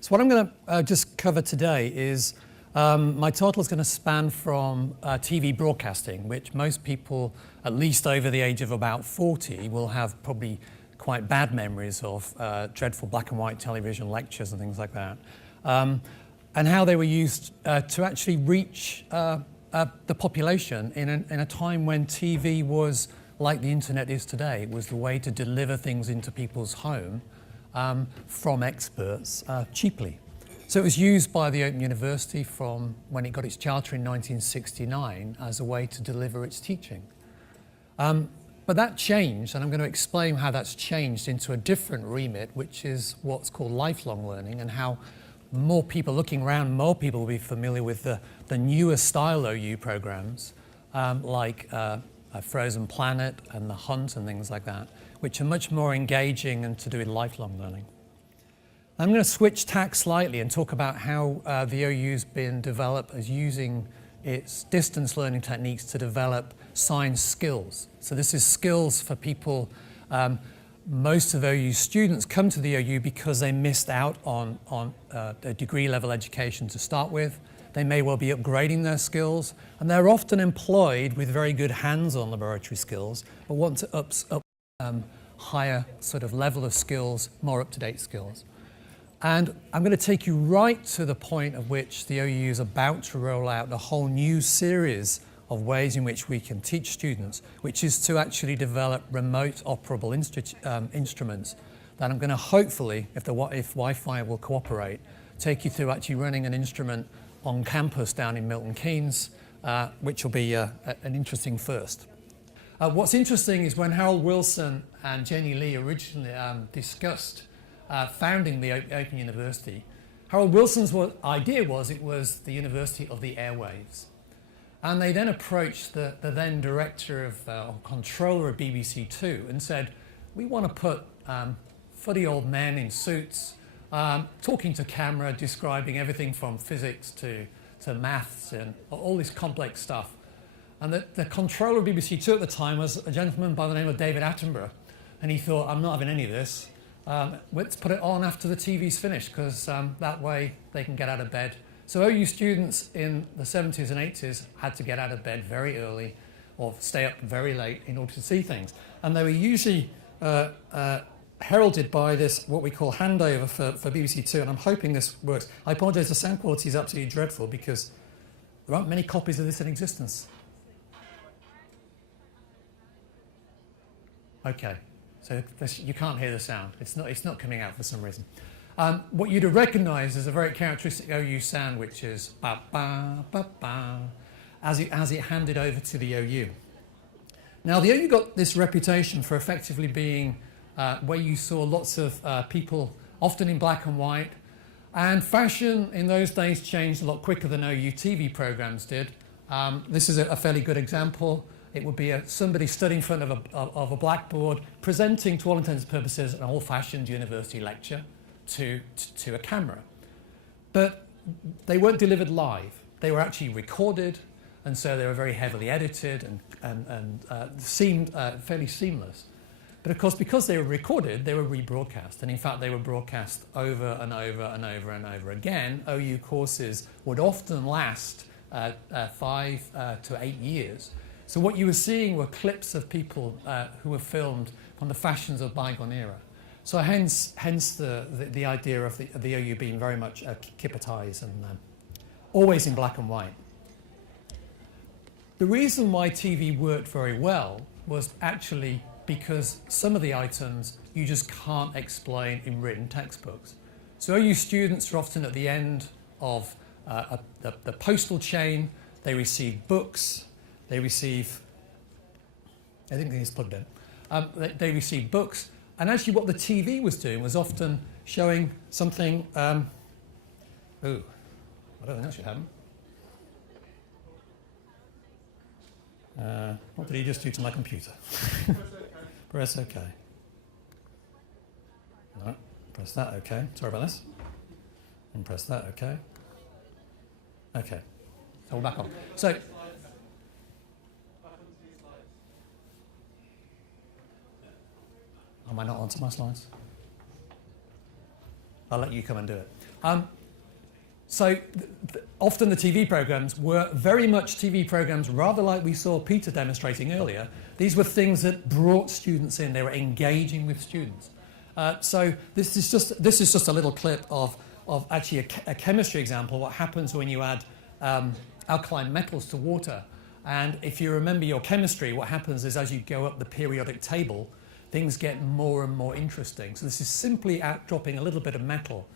So what I'm going to just cover today is my title is going to span from TV broadcasting, which most people, at least over the age of about 40, will have probably quite bad memories of dreadful black and white television lectures and things like that, and how they were used to actually reach the population in a time when TV was like the internet is today. It was the way to deliver things into people's home from experts cheaply. So it was used by the Open University from when it got its charter in 1969 as a way to deliver its teaching. But that changed, and I'm going to explain how that's changed into a different remit, which is what's called lifelong learning, and how more people looking around, more people will be familiar with the newer style OU programs, like Frozen Planet and The Hunt and things like that, which are much more engaging and to do with lifelong learning. I'm going to switch tack slightly and talk about how the OU's been developed as using its distance learning techniques to develop science skills. So this is skills for people. Most of OU students come to the OU because they missed out on a degree level education to start with. They may well be upgrading their skills, and they're often employed with very good hands-on laboratory skills, but want to up higher sort of level of skills, more up-to-date skills. And I'm going to take you right to the point at which the OU is about to roll out a whole new series of ways in which we can teach students, which is to actually develop remote operable instruments that I'm going to hopefully, if Wi-Fi will cooperate, take you through actually running an instrument on campus down in Milton Keynes, which will be an interesting first. What's interesting is when Harold Wilson and Jenny Lee originally discussed founding the Open University, Harold Wilson's idea was it was the University of the Airwaves. And they then approached the then director of, or controller of BBC Two and said, we want to put fuddy old men in suits, talking to camera, describing everything from physics to maths and all this complex stuff. And the controller of BBC Two at the time was a gentleman by the name of David Attenborough. And he thought, I'm not having any of this. Let's put it on after the TV's finished, because that way they can get out of bed. So OU students in the 70s and 80s had to get out of bed very early or stay up very late in order to see things. And they were usually heralded by this, what we call handover for BBC Two, and I'm hoping this works. I apologise, the sound quality is absolutely dreadful because there aren't many copies of this in existence. Okay, so you can't hear the sound. It's not coming out for some reason. What you'd have recognised is a very characteristic OU sound, which is ba ba ba ba, as it handed over to the OU. Now the OU got this reputation for effectively being where you saw lots of people, often in black and white, and fashion in those days changed a lot quicker than OU TV programs did. This is a fairly good example. It would be somebody stood in front of a blackboard, presenting, to all intents and purposes, an old-fashioned university lecture to a camera. But they weren't delivered live. They were actually recorded, and so they were very heavily edited and seemed fairly seamless. But of course, because they were recorded, they were rebroadcast. And in fact, they were broadcast over and over and over and over again. OU courses would often last 5 to 8 years. So what you were seeing were clips of people who were filmed from the fashions of bygone era. So hence the idea of the OU being very much kippertized and always in black and white. The reason why TV worked very well was actually because some of the items you just can't explain in written textbooks. So OU students are often at the end of the postal chain. They receive books. They receive, I think it's plugged in. They receive books. And actually what the TV was doing was often showing something, I don't think that should happen. What did he just do to my computer? Press OK. No, press that OK. Sorry about this. And press that OK. OK. So we're back on. So, am I not onto my slides? I'll let you come and do it. So often the TV programs were very much TV programs, rather like we saw Peter demonstrating earlier. These were things that brought students in. They were engaging with students. So this is just a little clip of actually a chemistry example, what happens when you add alkaline metals to water. And if you remember your chemistry, what happens is as you go up the periodic table, things get more and more interesting. So this is simply dropping a little bit of metal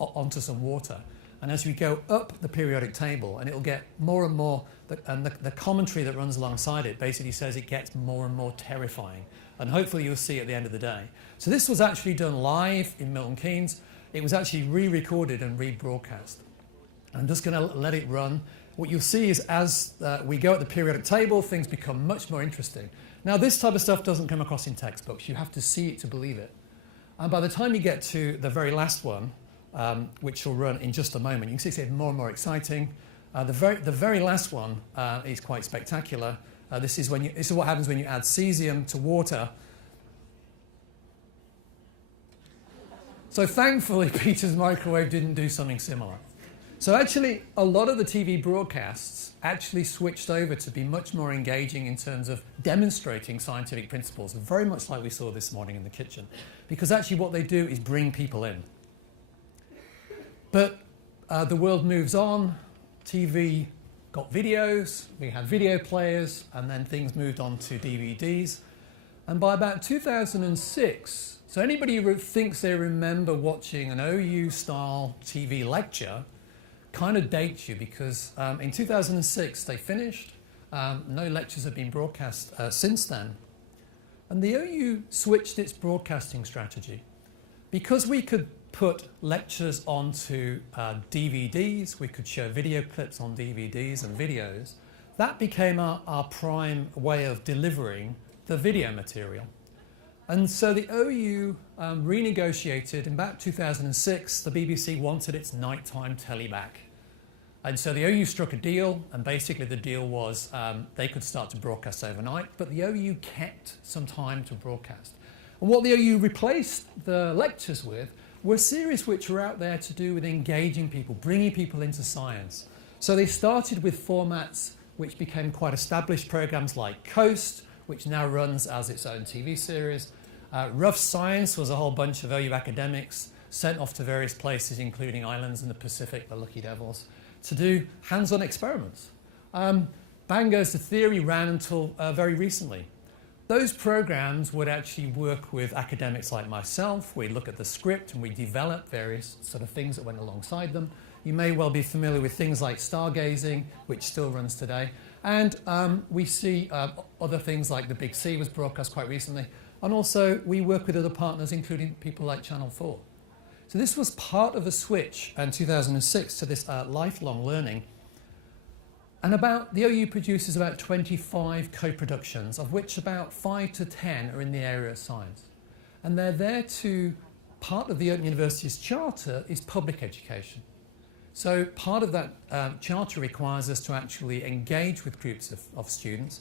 onto some water. And as we go up the periodic table, and it'll get more and more, and the commentary that runs alongside it basically says it gets more and more terrifying. And hopefully you'll see at the end of the day. So this was actually done live in Milton Keynes. It was actually re-recorded and rebroadcast. I'm just going to let it run. What you'll see is as we go at the periodic table, things become much more interesting. Now, this type of stuff doesn't come across in textbooks. You have to see it to believe it. And by the time you get to the very last one, which will run in just a moment, you can see it's getting more and more exciting. The very last one is quite spectacular. This is what happens when you add cesium to water. So thankfully, Peter's microwave didn't do something similar. So actually, a lot of the TV broadcasts actually switched over to be much more engaging in terms of demonstrating scientific principles, very much like we saw this morning in the kitchen. Because actually what they do is bring people in. But the world moves on. TV got videos, we had video players, and then things moved on to DVDs. And by about 2006, so anybody who thinks they remember watching an OU-style TV lecture kind of dates you, because in 2006 they finished. No lectures have been broadcast since then. And the OU switched its broadcasting strategy. Because we could put lectures onto DVDs, we could show video clips on DVDs and videos, that became our prime way of delivering the video material. And so the OU renegotiated in about 2006. The BBC wanted its nighttime telly back. And so the OU struck a deal, and basically the deal was they could start to broadcast overnight, but the OU kept some time to broadcast. And what the OU replaced the lectures with were series which were out there to do with engaging people, bringing people into science. So they started with formats which became quite established programs like Coast, which now runs as its own TV series. Rough Science was a whole bunch of OU academics sent off to various places, including islands in the Pacific, the Lucky Devils, to do hands-on experiments. Bang Goes the Theory ran until very recently. Those programs would actually work with academics like myself. We'd look at the script and we develop various sort of things that went alongside them. You may well be familiar with things like stargazing, which still runs today. And we see other things like The Big C was broadcast quite recently. And also we work with other partners, including people like Channel 4. So this was part of a switch in 2006 to this lifelong learning. And the OU produces about 25 co-productions, of which about 5 to 10 are in the area of science. And they're there part of the Open University's charter is public education. So part of that charter requires us to actually engage with groups of students.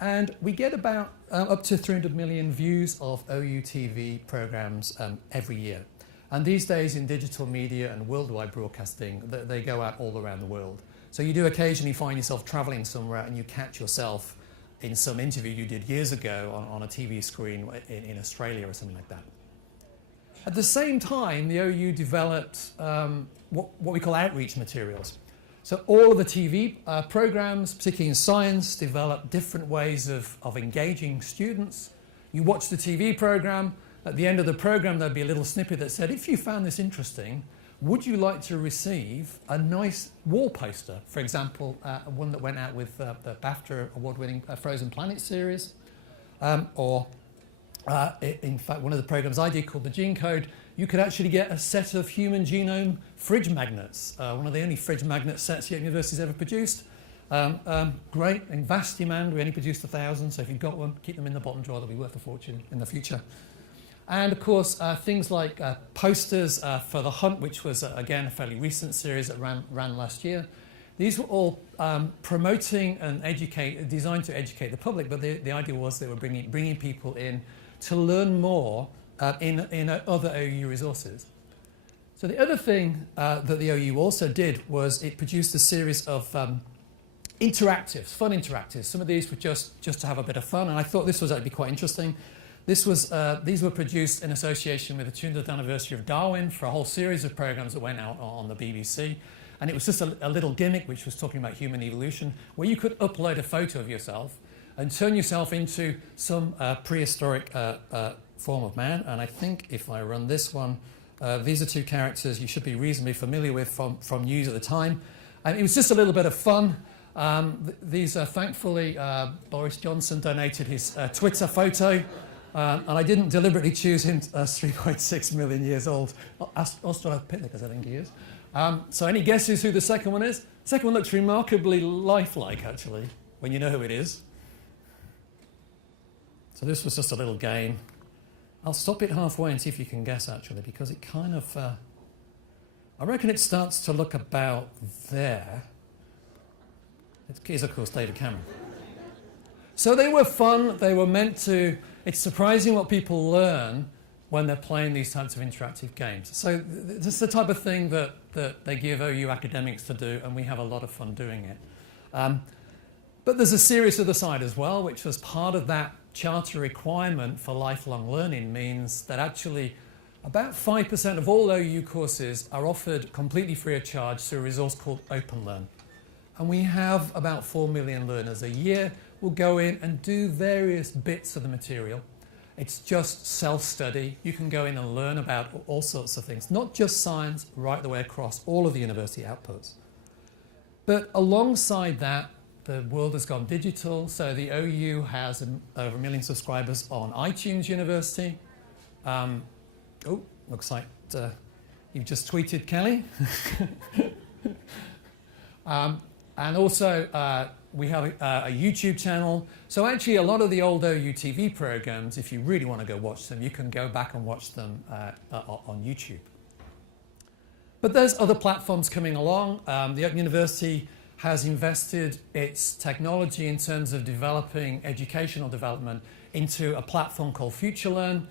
And we get about up to 300 million views of OU TV programs every year. And these days in digital media and worldwide broadcasting, they go out all around the world. So you do occasionally find yourself traveling somewhere and you catch yourself in some interview you did years ago on a TV screen in Australia or something like that. At the same time, the OU developed what we call outreach materials. So all of the TV programs, particularly in science, develop different ways of engaging students. You watch the TV program. At the end of the program, there'd be a little snippet that said, if you found this interesting, would you like to receive a nice wall poster? For example, one that went out with the BAFTA award-winning Frozen Planet series. In fact, one of the programs I did called the Gene Code, you could actually get a set of human genome fridge magnets, one of the only fridge magnet sets the university's ever produced. Great, in vast demand. We only produced 1,000, so if you've got one, keep them in the bottom drawer. They'll be worth a fortune in the future. And of course, things like posters for The Hunt, which was, again, a fairly recent series that ran last year. These were all promoting and designed to educate the public, but the idea was they were bringing people in to learn more in other OU resources. So the other thing that the OU also did was it produced a series of interactives, fun interactives. Some of these were just to have a bit of fun, and I thought this was actually quite interesting. These were produced in association with the 200th anniversary of Darwin for a whole series of programs that went out on the BBC. And it was just a little gimmick which was talking about human evolution, where you could upload a photo of yourself and turn yourself into some prehistoric form of man. And I think if I run this one, these are two characters you should be reasonably familiar with from news at the time. And it was just a little bit of fun. These are thankfully Boris Johnson donated his Twitter photo. And I didn't deliberately choose him as 3.6 million years old. Australopithecus, I think he is. So any guesses who the second one is? The second one looks remarkably lifelike, actually, when you know who it is. So this was just a little game. I'll stop it halfway and see if you can guess, actually, because it kind of... I reckon it starts to look about there. It is, of course, David Cameron. So they were fun. They were meant to... It's surprising what people learn when they're playing these types of interactive games. So this is the type of thing that they give OU academics to do, and we have a lot of fun doing it. But there's a serious other side as well, which was part of that charter requirement for lifelong learning, means that actually about 5% of all OU courses are offered completely free of charge through a resource called OpenLearn. And we have about 4 million learners a year who will go in and do various bits of the material. It's just self-study. You can go in and learn about all sorts of things, not just science, right the way across all of the university outputs. But alongside that, the world has gone digital, so the OU has over 1 million subscribers on iTunes University. Looks like you've just tweeted, Kelly. And also, we have a YouTube channel. So actually, a lot of the old OU TV programs, if you really want to go watch them, you can go back and watch them on YouTube. But there's other platforms coming along. The Open University has invested its technology in terms of developing educational development into a platform called FutureLearn,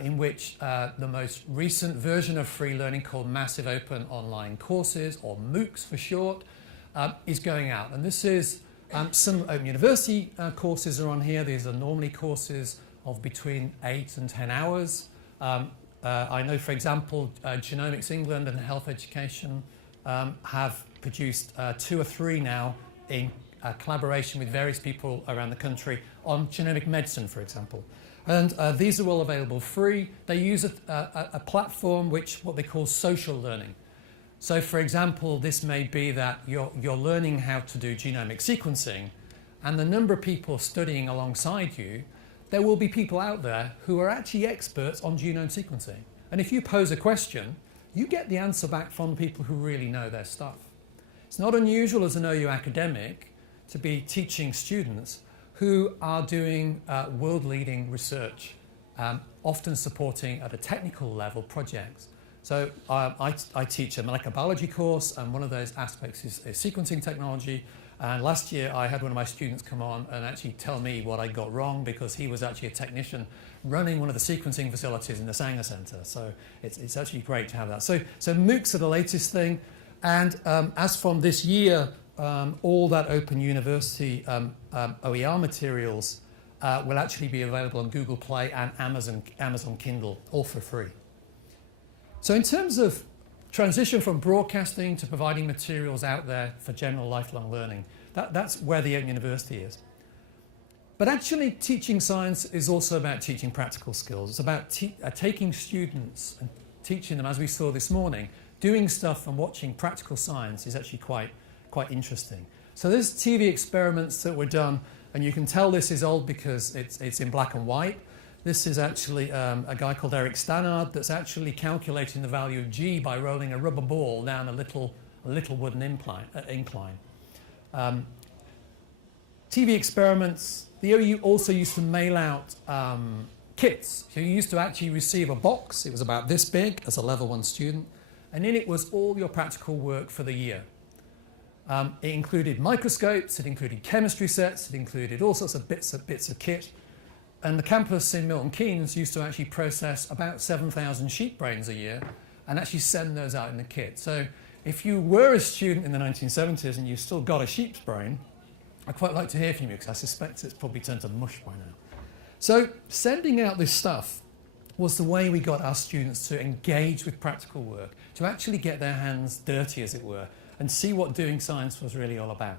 in which the most recent version of free learning called Massive Open Online Courses, or MOOCs for short, is going out. And this is some Open University courses are on here. These are normally courses of between 8 and 10 hours. I know, for example, Genomics England and Health Education have produced 2 or 3 now in collaboration with various people around the country on genomic medicine, for example. And these are all available free. They use a platform what they call social learning. So, for example, this may be that you're learning how to do genomic sequencing, and the number of people studying alongside you, there will be people out there who are actually experts on genome sequencing. And if you pose a question, you get the answer back from people who really know their stuff. It's not unusual as an OU academic to be teaching students who are doing world-leading research, often supporting at a technical level projects. So I teach a molecular biology course, and one of those aspects is sequencing technology. And last year I had one of my students come on and actually tell me what I got wrong, because he was actually a technician running one of the sequencing facilities in the Sanger Centre. So it's actually great to have that. So MOOCs are the latest thing. And as from this year, all that Open University OER materials will actually be available on Google Play and Amazon Kindle, all for free. So in terms of transition from broadcasting to providing materials out there for general lifelong learning, that's where the Open University is. But actually, teaching science is also about teaching practical skills. It's about taking students and teaching them, as we saw this morning. Doing stuff and watching practical science is actually quite interesting. So there's TV experiments that were done, and you can tell this is old because it's in black and white. This is actually a guy called Eric Stannard that's actually calculating the value of G by rolling a rubber ball down a little wooden incline. TV experiments. The OU also used to mail out kits. So you used to actually receive a box. It was about this big as a level 1 student, and in it was all your practical work for the year. It included microscopes, it included chemistry sets, it included all sorts of bits of kit. And the campus in Milton Keynes used to actually process about 7,000 sheep brains a year, and actually send those out in the kit. So if you were a student in the 1970s and you've still got a sheep's brain, I'd quite like to hear from you, because I suspect it's probably turned to mush by now. So sending out this stuff was the way we got our students to engage with practical work, to actually get their hands dirty, as it were, and see what doing science was really all about.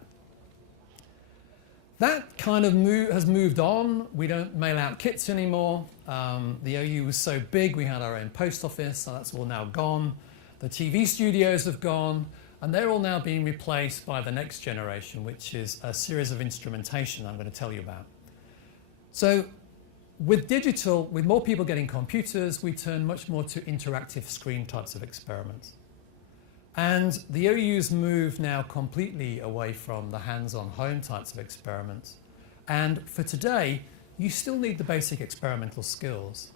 That kind of has moved on. We don't mail out kits anymore. The OU was so big, we had our own post office, so that's all now gone. The TV studios have gone, and they're all now being replaced by the next generation, which is a series of instrumentation I'm going to tell you about. So with digital, with more people getting computers, we turn much more to interactive screen types of experiments. And the OU's moved now completely away from the hands-on home types of experiments. And for today, you still need the basic experimental skills.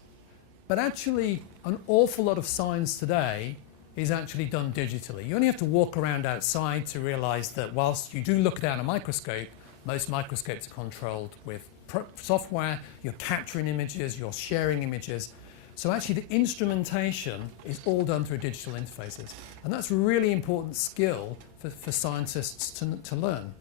But actually, an awful lot of science today is actually done digitally. You only have to walk around outside to realize that whilst you do look down a microscope, most microscopes are controlled with software, you're capturing images, you're sharing images. So actually the instrumentation is all done through digital interfaces. And that's a really important skill for scientists to learn.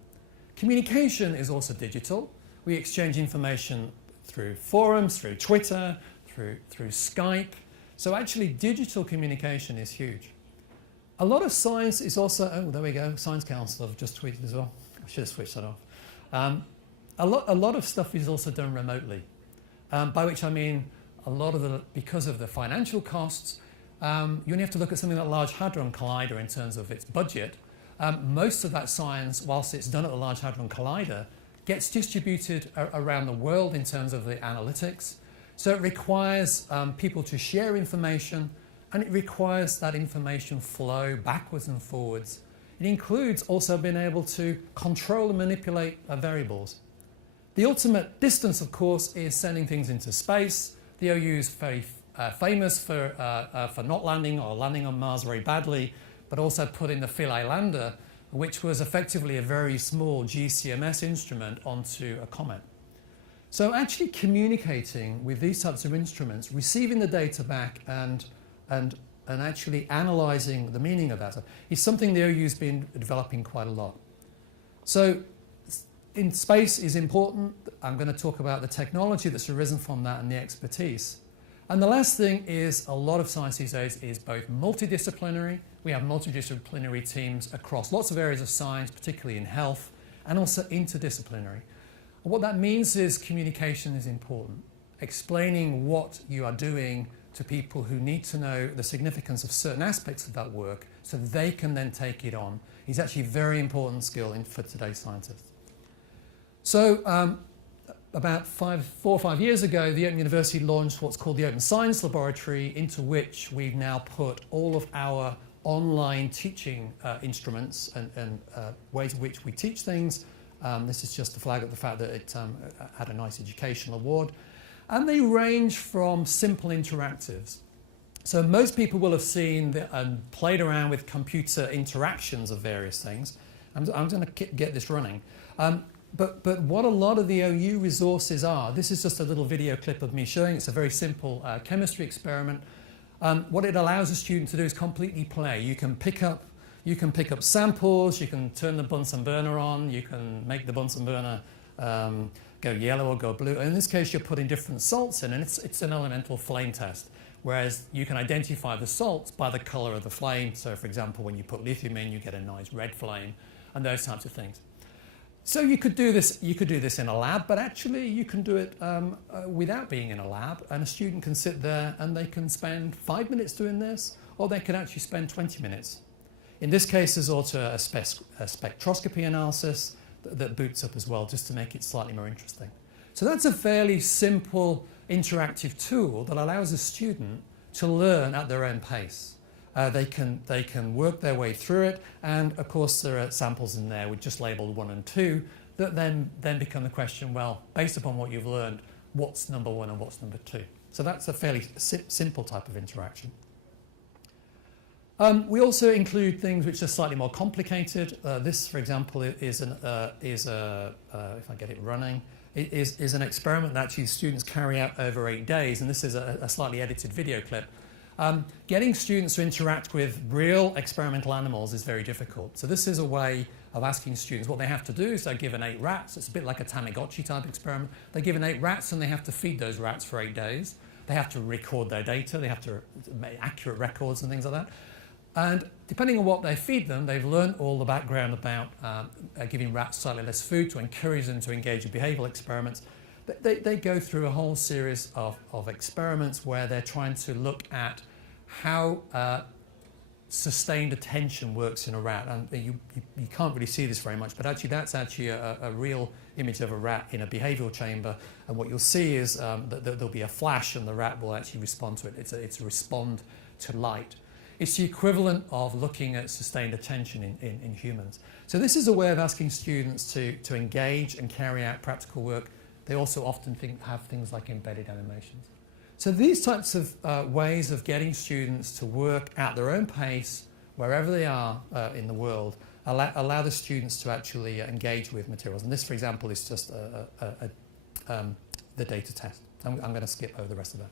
Communication is also digital. We exchange information through forums, through Twitter, through Skype. So actually digital communication is huge. A lot of science is also, oh, there we go, Science Council have just tweeted as well. I should have switched that off. A lot of stuff is also done remotely, by which I mean a lot of because of the financial costs, you only have to look at something like the Large Hadron Collider in terms of its budget. Most of that science, whilst it's done at the Large Hadron Collider, gets distributed around the world in terms of the analytics. So it requires people to share information, and it requires that information flow backwards and forwards. It includes also being able to control and manipulate variables. The ultimate distance, of course, is sending things into space. The OU is very famous for not landing or landing on Mars very badly, but also putting the Philae lander, which was effectively a very small GCMS instrument, onto a comet. So actually communicating with these types of instruments, receiving the data back and actually analysing the meaning of that is something the OU's been developing quite a lot. So in space is important. I'm going to talk about the technology that's arisen from that and the expertise. And the last thing is a lot of science these days is both multidisciplinary. We have multidisciplinary teams across lots of areas of science, particularly in health, and also interdisciplinary. What that means is communication is important. Explaining what you are doing to people who need to know the significance of certain aspects of that work so they can then take it on is actually a very important skill for today's scientists. So about 4 or 5 years ago, the Open University launched what's called the Open Science Laboratory, into which we've now put all of our online teaching instruments and ways in which we teach things. This is just to flag up the fact that it had a nice educational award. And they range from simple interactives. So most people will have seen and played around with computer interactions of various things. I'm going to get this running. But what a lot of the OU resources are, this is just a little video clip of me showing. It's a very simple chemistry experiment. What it allows a student to do is completely play. You can pick up samples, you can turn the Bunsen burner on, you can make the Bunsen burner go yellow or go blue. And in this case, you're putting different salts in, and it's an elemental flame test. Whereas you can identify the salts by the color of the flame. So for example, when you put lithium in, you get a nice red flame, and those types of things. So you could do this in a lab, but actually you can do it without being in a lab, and a student can sit there and they can spend 5 minutes doing this, or they can actually spend 20 minutes. In this case, there's also a spectroscopy analysis that boots up as well, just to make it slightly more interesting. So that's a fairly simple interactive tool that allows a student to learn at their own pace. They can work their way through it, and of course there are samples in there with just labelled 1 and 2 that then become the question, well, based upon what you've learned, what's number 1 and what's number 2? So that's a fairly simple type of interaction. We also include things which are slightly more complicated. This, for example, is if I get it running, is an experiment that actually students carry out over 8 days, and this is a slightly edited video clip. Getting students to interact with real experimental animals is very difficult. So this is a way of asking students, what they have to do is they're given 8 rats. It's a bit like a Tamagotchi type experiment. They're given 8 rats and they have to feed those rats for 8 days. They have to record their data. They have to make accurate records and things like that. And depending on what they feed them, they've learned all the background about giving rats slightly less food to encourage them to engage in behavioral experiments. They go through a whole series of experiments where they're trying to look at how sustained attention works in a rat. And you can't really see this very much, but actually that's actually a real image of a rat in a behavioral chamber. And what you'll see is that there'll be a flash and the rat will actually respond to it. It's a respond to light. It's the equivalent of looking at sustained attention in humans. So this is a way of asking students to engage and carry out practical work. They also often have things like embedded animations. So these types of ways of getting students to work at their own pace, wherever they are in the world, allow the students to actually engage with materials. And this, for example, is just the data test. I'm going to skip over the rest of that.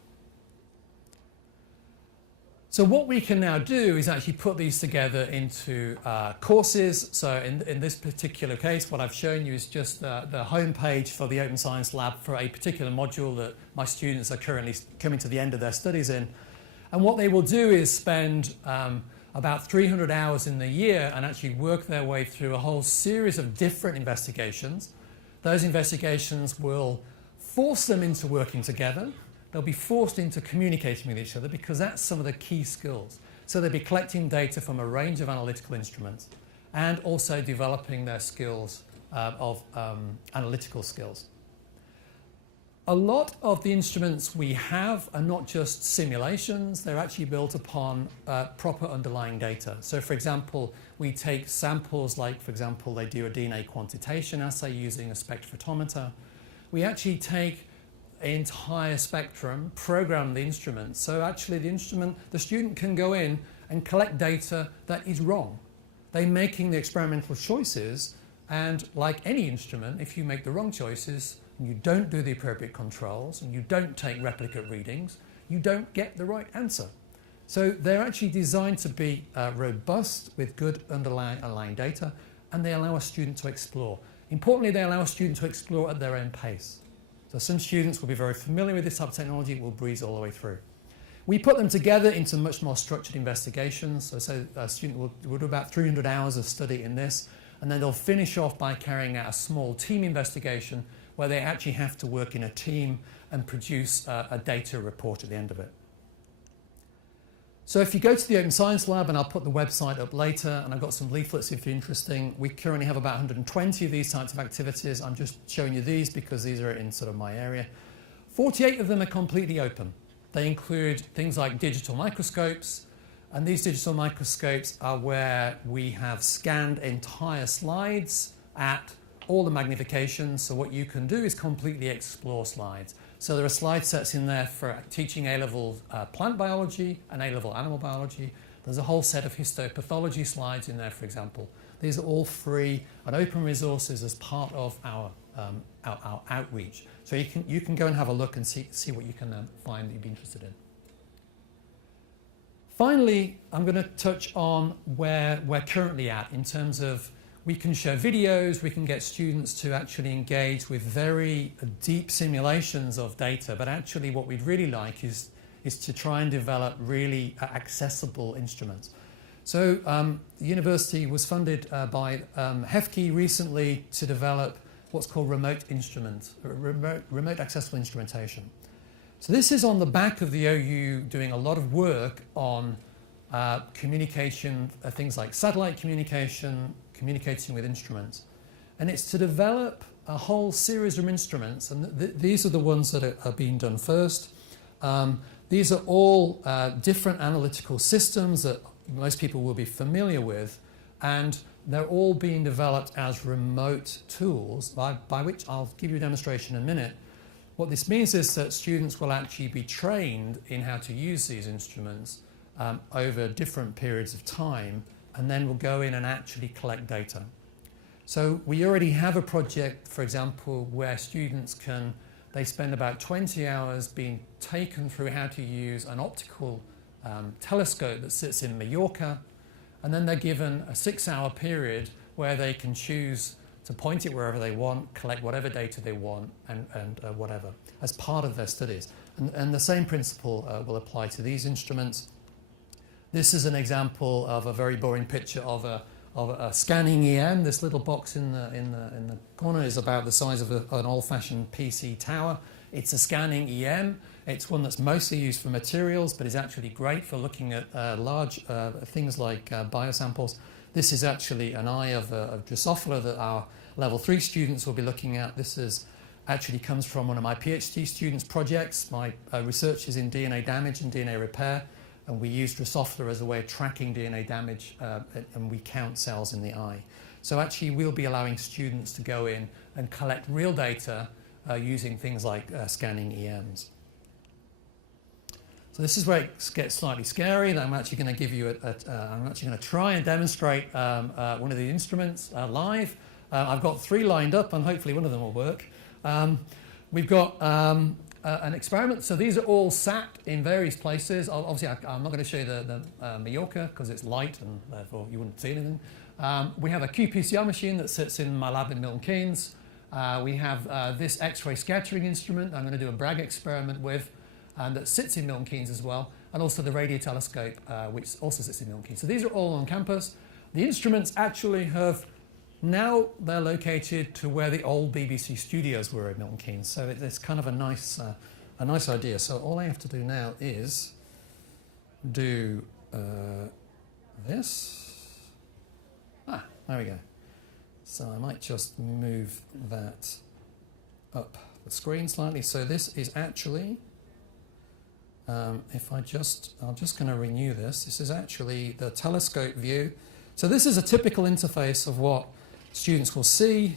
So what we can now do is actually put these together into courses. So in this particular case, what I've shown you is just the home page for the Open Science Lab for a particular module that my students are currently coming to the end of their studies in. And what they will do is spend about 300 hours in the year and actually work their way through a whole series of different investigations. Those investigations will force them into working together. They'll be forced into communicating with each other because that's some of the key skills. So they'll be collecting data from a range of analytical instruments and also developing their skills of analytical skills. A lot of the instruments we have are not just simulations, they're actually built upon proper underlying data. So for example, we take samples like, for example, they do a DNA quantitation assay using a spectrophotometer. We actually take entire spectrum, program the instrument. So actually the student can go in and collect data that is wrong. They're making the experimental choices, and like any instrument, if you make the wrong choices and you don't do the appropriate controls and you don't take replicate readings, you don't get the right answer. So they're actually designed to be robust with good underlying data, and they allow a student to explore. Importantly, they allow a student to explore at their own pace. So some students will be very familiar with this type of technology, will breeze all the way through. We put them together into much more structured investigations. So a student will do about 300 hours of study in this, and then they'll finish off by carrying out a small team investigation where they actually have to work in a team and produce a data report at the end of it. So if you go to the Open Science Lab, and I'll put the website up later, and I've got some leaflets if you're interested. We currently have about 120 of these types of activities. I'm just showing you these because these are in sort of my area. 48 of them are completely open. They include things like digital microscopes, and these digital microscopes are where we have scanned entire slides at all the magnifications. So what you can do is completely explore slides. So there are slide sets in there for teaching A-level plant biology and A-level animal biology. There's a whole set of histopathology slides in there, for example. These are all free and open resources as part of our outreach. So you can go and have a look and see what you can find that you'd be interested in. Finally, I'm going to touch on where we're currently at in terms of we can show videos, we can get students to actually engage with very deep simulations of data, but actually what we'd really like is to try and develop really accessible instruments. So the university was funded by HEFKI recently to develop what's called remote accessible instrumentation. So this is on the back of the OU doing a lot of work on communication, things like satellite communication, communicating with instruments. And it's to develop a whole series of instruments, and these are the ones that are being done first. These are all different analytical systems that most people will be familiar with, and they're all being developed as remote tools, by which I'll give you a demonstration in a minute. What this means is that students will actually be trained in how to use these instruments over different periods of time, and then we'll go in and actually collect data. So we already have a project, for example, where students they spend about 20 hours being taken through how to use an optical telescope that sits in Mallorca, and then they're given a 6-hour period where they can choose to point it wherever they want, collect whatever data they want, and whatever, as part of their studies. And the same principle will apply to these instruments. This is an example of a very boring picture of a scanning EM. This little box in the corner is about the size of an old-fashioned PC tower. It's a scanning EM. It's one that's mostly used for materials, but is actually great for looking at large things like biosamples. This is actually an eye of Drosophila that our level 3 students will be looking at. This is actually comes from one of my PhD students' projects. My research is in DNA damage and DNA repair, and we use Drosophila as a way of tracking DNA damage, and we count cells in the eye. So actually we'll be allowing students to go in and collect real data using things like scanning EMs. So this is where it gets slightly scary. I'm actually going to give you I'm actually going to try and demonstrate one of the instruments live. I've got 3 lined up, and hopefully one of them will work. We've got an experiment. So these are all sat in various places. Obviously, I'm not going to show you the Mallorca because it's light and therefore you wouldn't see anything. We have a qPCR machine that sits in my lab in Milton Keynes. We have this X-ray scattering instrument I'm going to do a Bragg experiment with, and that sits in Milton Keynes as well, and also the radio telescope, which also sits in Milton Keynes. So these are all on campus. The instruments actually have, now they're located to where the old BBC studios were at Milton Keynes. So it's kind of a nice idea. So all I have to do now is do this. There we go. So I might just move that up the screen slightly. So this is actually, I'm just going to renew this. This is actually the telescope view. So this is a typical interface of what students will see.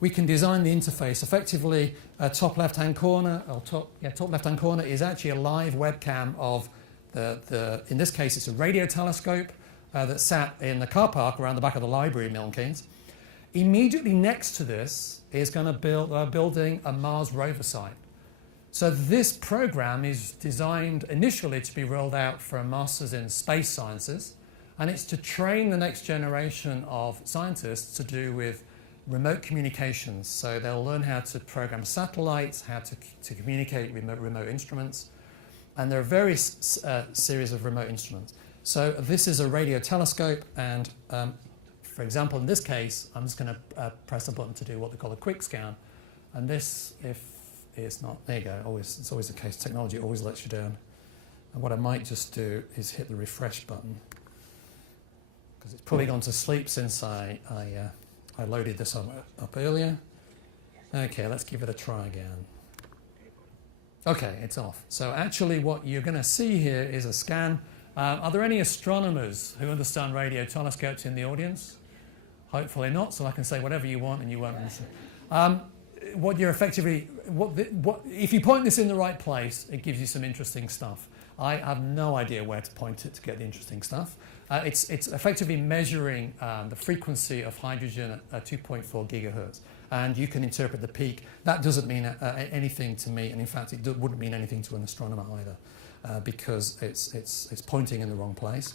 We can design the interface effectively. Top left-hand corner, or top left-hand corner is actually a live webcam of in this case, it's a radio telescope that sat in the car park around the back of the library in Milton Keynes. Immediately next to this is going to building a Mars rover site. So this program is designed initially to be rolled out for a Master's in Space Sciences, and it's to train the next generation of scientists to do with remote communications. So they'll learn how to program satellites, how to communicate remote instruments, and there are various series of remote instruments. So this is a radio telescope, and for example, in this case, I'm just going to press a button to do what they call a quick scan, and this, if it's not, there you go, it's always the case, technology always lets you down. And what I might just do is hit the refresh button, because it's probably gone to sleep since I loaded this up earlier. Okay, let's give it a try again. Okay, it's off. So actually what you're going to see here is a scan. Are there any astronomers who understand radio telescopes in the audience? Hopefully not, so I can say whatever you want and you won't understand. What you're effectively, if you point this in the right place, it gives you some interesting stuff. I have no idea where to point it to get the interesting stuff. It's effectively measuring the frequency of hydrogen at 2.4 gigahertz, and you can interpret the peak. That doesn't mean anything to me, and in fact, it wouldn't mean anything to an astronomer either, because it's pointing in the wrong place.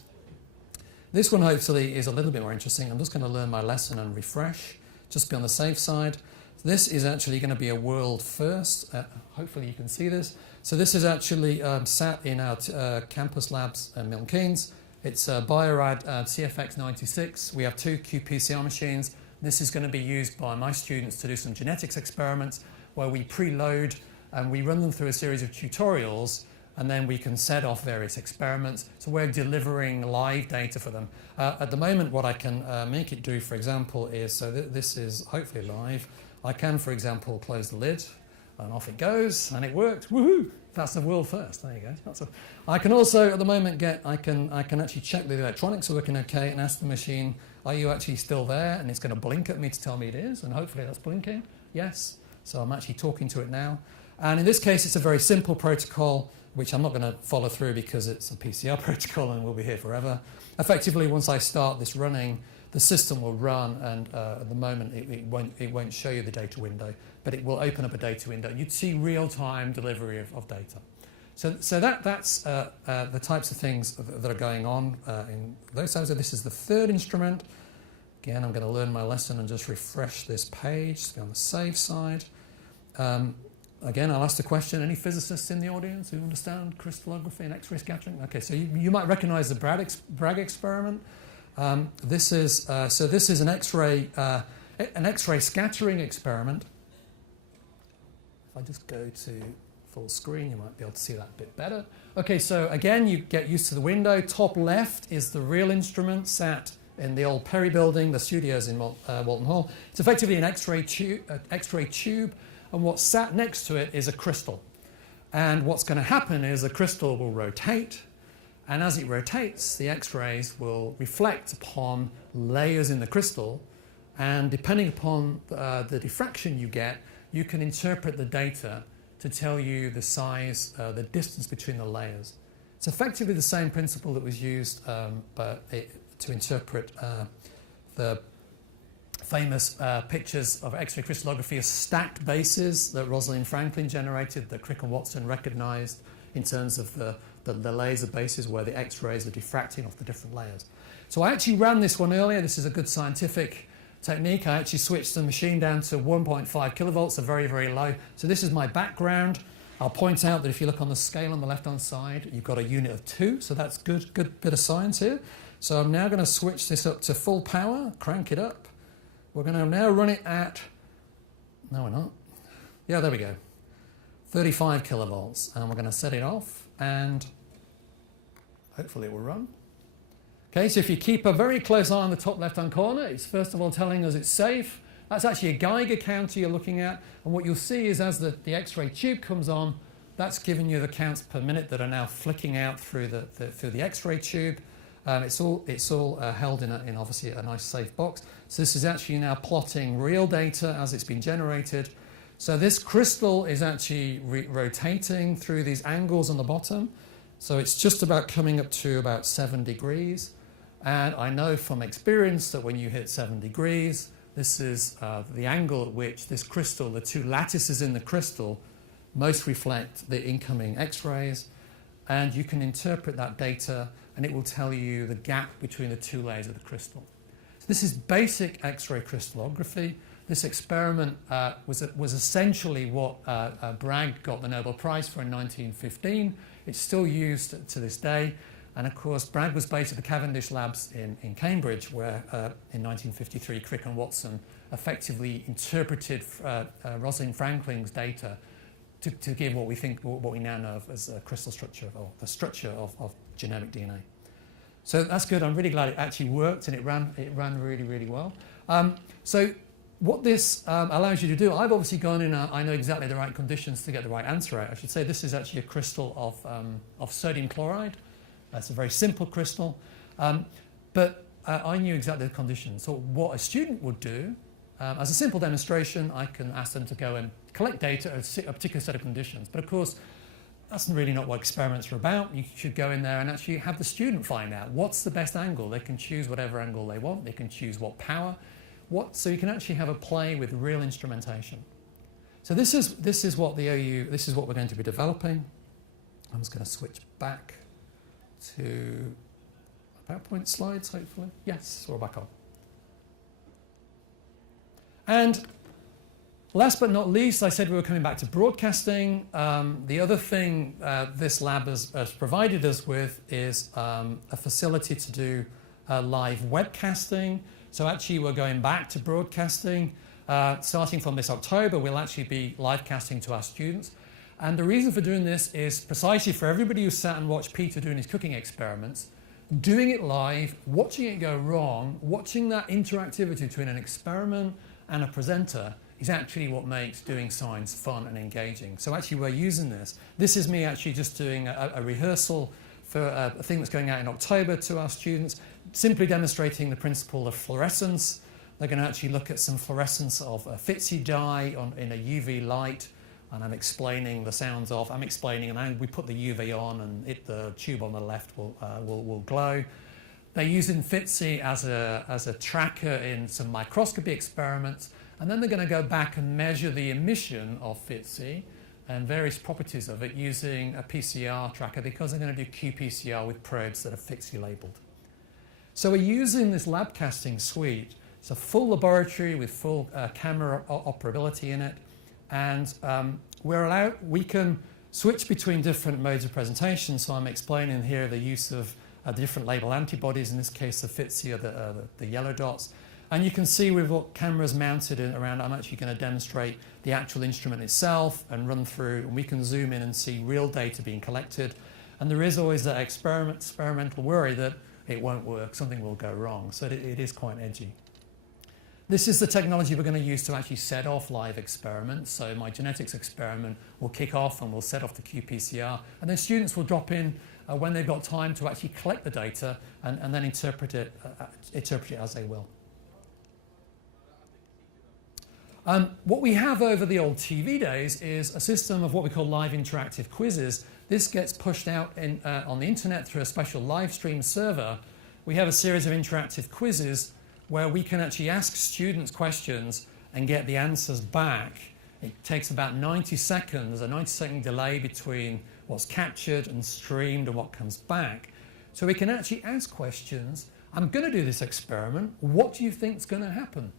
This one hopefully is a little bit more interesting. I'm just going to learn my lesson and refresh, just be on the safe side. This is actually going to be a world first. Hopefully you can see this. So this is actually sat in our campus labs at Milton Keynes. It's a Biorad CFX96. We have 2 qPCR machines. This is going to be used by my students to do some genetics experiments where we preload and we run them through a series of tutorials, and then we can set off various experiments. So we're delivering live data for them. At the moment, what I can make it do, for example, is, so this is hopefully live. I can, for example, close the lid, and off it goes, and it worked. Woohoo! That's the world first. There you go. I can also, at the moment, I can actually check the electronics are working okay, and ask the machine, "Are you actually still there?" And it's going to blink at me to tell me it is, and hopefully that's blinking. Yes. So I'm actually talking to it now. And in this case, it's a very simple protocol, which I'm not going to follow through because it's a PCR protocol and we'll be here forever. Effectively, once I start this running, the system will run, and at the moment it won't show you the data window, but it will open up a data window. You'd see real-time delivery of data. So that's the types of things that are going on in those sides. So this is the third instrument. Again, I'm going to learn my lesson and just refresh this page to be on the safe side. Again, I'll ask the question, any physicists in the audience who understand crystallography and X-ray scattering? Okay, so you might recognize the Bragg experiment. This is an X-ray scattering experiment. If I just go to full screen, you might be able to see that a bit better. Okay, so again, you get used to the window. Top left is the real instrument sat in the old Perry building, the studios in Walton Hall. It's effectively an X-ray tube, and what's sat next to it is a crystal. And what's going to happen is the crystal will rotate, and as it rotates, the X-rays will reflect upon layers in the crystal, and depending upon the diffraction you get, you can interpret the data to tell you the size, the distance between the layers. It's effectively the same principle that was used to interpret the famous pictures of X-ray crystallography as stacked bases that Rosalind Franklin generated, that Crick and Watson recognized in terms of the layers of bases where the X-rays are diffracting off the different layers. So I actually ran this one earlier. This is a good scientific technique. I actually switched the machine down to 1.5 kilovolts, so very, very low. So this is my background. I'll point out that if you look on the scale on the left-hand side, you've got a unit of 2, so that's good bit of science here. So I'm now going to switch this up to full power, crank it up. We're going to now run it at, no we're not, yeah, there we go, 35 kilovolts. And we're going to set it off, and hopefully it will run. Okay, so if you keep a very close eye on the top left-hand corner, it's first of all telling us it's safe. That's actually a Geiger counter you're looking at, and what you'll see is as the X-ray tube comes on, that's giving you the counts per minute that are now flicking out through the X-ray tube. It's all held in obviously a nice safe box. So this is actually now plotting real data as it's been generated. So this crystal is actually rotating through these angles on the bottom. So it's just about coming up to about 7 degrees. And I know from experience that when you hit 7 degrees, this is the angle at which this crystal, the two lattices in the crystal, most reflect the incoming X-rays. And you can interpret that data, and it will tell you the gap between the two layers of the crystal. So this is basic X-ray crystallography. This experiment was essentially what Bragg got the Nobel Prize for in 1915. It's still used to this day. And of course, Bragg was based at the Cavendish Labs in Cambridge, where in 1953, Crick and Watson effectively interpreted Rosalind Franklin's data to give what we now know of as a crystal structure, or the structure of genetic DNA. So that's good. I'm really glad it actually worked, and it ran really, really well. So what this allows you to do, I've obviously gone in, I know exactly the right conditions to get the right answer out. I should say this is actually a crystal of sodium chloride. It's a very simple crystal, but I knew exactly the conditions. So what a student would do, as a simple demonstration, I can ask them to go and collect data at a particular set of conditions. But of course, that's really not what experiments are about. You should go in there and actually have the student find out what's the best angle. They can choose whatever angle they want. They can choose what power. So you can actually have a play with real instrumentation. So this is what this is what we're going to be developing. I'm just going to switch back to PowerPoint slides, hopefully. Yes, we're back on. And last but not least, I said we were coming back to broadcasting. The other thing this lab has provided us with is a facility to do live webcasting. So actually we're going back to broadcasting. Starting from this October, we'll actually be live casting to our students. And the reason for doing this is precisely for everybody who sat and watched Peter doing his cooking experiments, doing it live, watching it go wrong, watching that interactivity between an experiment and a presenter is actually what makes doing science fun and engaging. So actually we're using this. This is me actually just doing a rehearsal for a thing that's going out in October to our students, simply demonstrating the principle of fluorescence. They're going to actually look at some fluorescence of a FTSE dye in a UV light, and I'm explaining the sounds of, and we put the UV on, and the tube on the left will glow. They're using FTSE as a tracker in some microscopy experiments, and then they're going to go back and measure the emission of FTSE and various properties of it using a PCR tracker, because I'm going to do qPCR with probes that are fixedly labelled. So we're using this lab casting suite. It's a full laboratory with full camera operability in it, and we can switch between different modes of presentation. So I'm explaining here the use of the different label antibodies, in this case the FITSI or the yellow dots. And you can see we've got cameras mounted around. I'm actually going to demonstrate the actual instrument itself and run through, and we can zoom in and see real data being collected. And there is always that experimental worry that it won't work, something will go wrong. So it is quite edgy. This is the technology we're going to use to actually set off live experiments. So my genetics experiment will kick off and we'll set off the qPCR. And then students will drop in when they've got time to actually collect the data and then interpret it as they will. What we have over the old TV days is a system of what we call live interactive quizzes. This gets pushed out on the internet through a special live stream server. We have a series of interactive quizzes where we can actually ask students questions and get the answers back. It takes about 90 seconds, a 90-second delay between what's captured and streamed and what comes back. So we can actually ask questions. I'm going to do this experiment. What do you think is going to happen?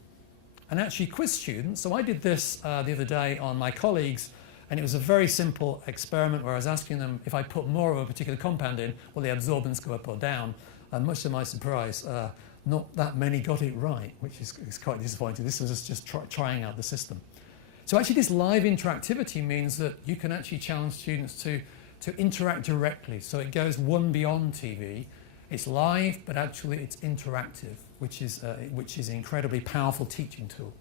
And actually quiz students. So I did this the other day on my colleagues, and it was a very simple experiment where I was asking them if I put more of a particular compound in, will the absorbance go up or down? And much to my surprise, not that many got it right, which is quite disappointing. This was just trying out the system. So actually this live interactivity means that you can actually challenge students to interact directly. So it goes one beyond TV. It's live, but actually it's interactive, which is an incredibly powerful teaching tool.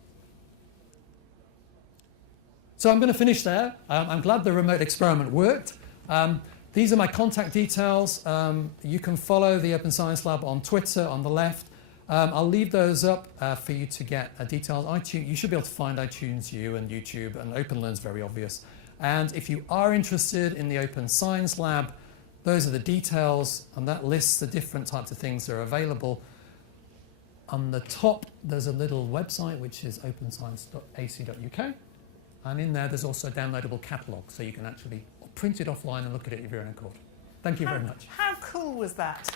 So I'm going to finish there. I'm glad the remote experiment worked. These are my contact details. You can follow the Open Science Lab on Twitter on the left. I'll leave those up for you to get details. iTunes, you should be able to find iTunes U and YouTube, and OpenLearn's very obvious. And if you are interested in the Open Science Lab, those are the details, and that lists the different types of things that are available. On the top, there's a little website, which is openscience.ac.uk. And in there's also a downloadable catalogue, so you can actually print it offline and look at it if you're in a court. Thank you very much. How cool was that?